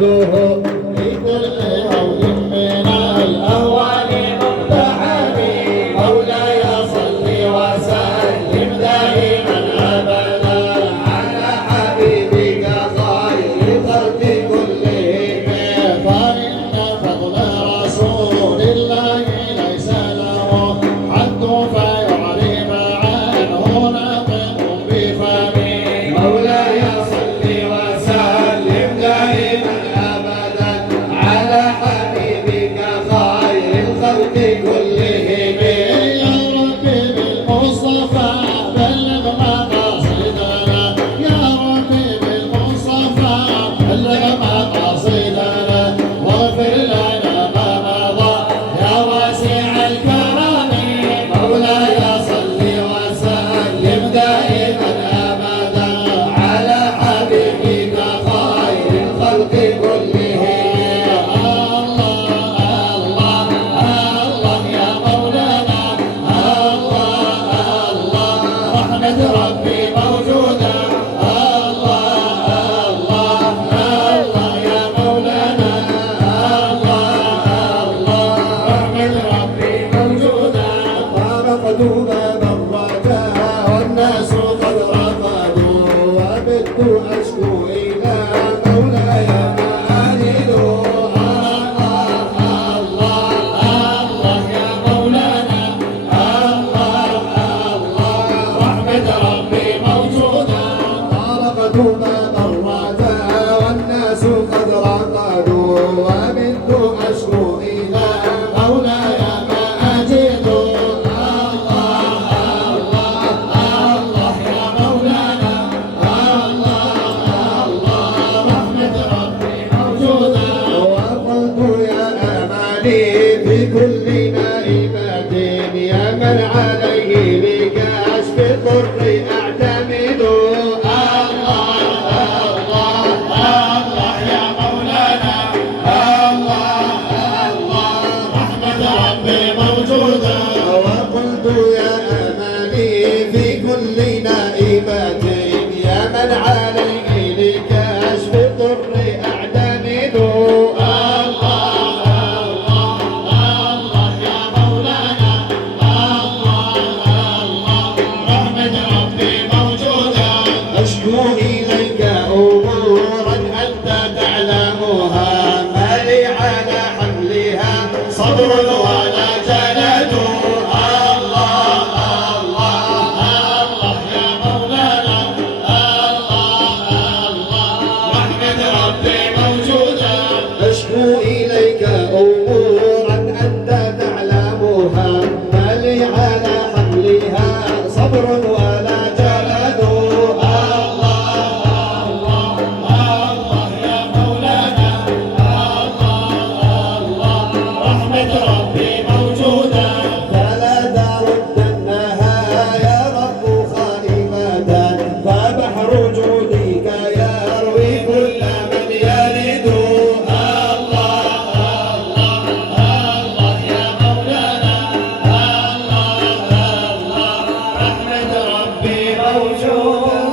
وحده في كل هول من الأهوال مقتحم. مولاي صل وسلم دائما أبدا على حبيبك خير الخلق كلهم. فإن فضل رسول الله ليس له حد فيعرف عنه ناطق بفمه. مولاي صل وسلم دائما أبدا على حبيبك خير الخلق كلهم. يا ربي بالمصطفى بلغ مقاصدنا، يا ربي بالمصطفى بلغ مقاصدنا، واغفر لنا ما مضى يا واسع الكرم. مولاي صل وسلم دائما أبدا على حبيبك خير الخلق كلهم. الله الله الله يا مولانا، الله الله رحمة ربي موجودة. الله الله الله يا مولانا، الله الله رحمة ربي موجودة. طرقت باب الرجاء والناس قد رفضوا، وبت أشكو إلى مولاي مآلد. الله الله يا مولانا، الله الله رحمة ربي موجودة. طرقت باب الرجاء والناس قد رفضوا، وبت أشكو إلى مولاي مآجد. الله يا مولانا، الله رحمة ربي موجودة. وقلت يا أماني في كل نائبة، يا من عليه لكشف الضر أعتمد. الله يا مولانا، الله رحمة ربي موجودة. وقلت يا أماني في كل نائبة، يا من عليه لكشف الضر أعتمد. الله يا مولانا، الله رحمة ربي موجودة. أشكو إليك أمورا أنت تعلمها، ما لي على حملها صبر ولا جلد. الله يا مولانا، الله رحمة ربي موجودة. أشكو إليك أمورا أنت تعلمها، ما لي على حملها صبر ولا جلد. الله يا مولانا، الله رحمة ربي موجودة. فلا تردنها يا رب خائبة، فبحر جودك يروي كل من يرد. الله يا مولانا، الله رحمة ربي موجودة.